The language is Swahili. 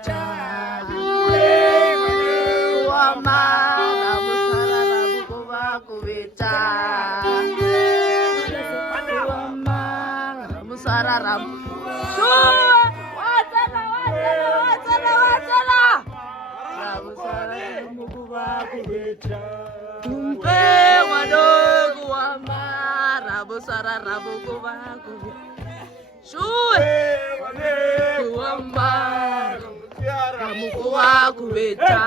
kubecha wama ramusara rabukuba kubecha wama ramusara rabu watala ramusara rabukuba kubecha tumpe wadogo wama ramusara rabukuba kubecha Kuamba, kamu kuwa kubecha.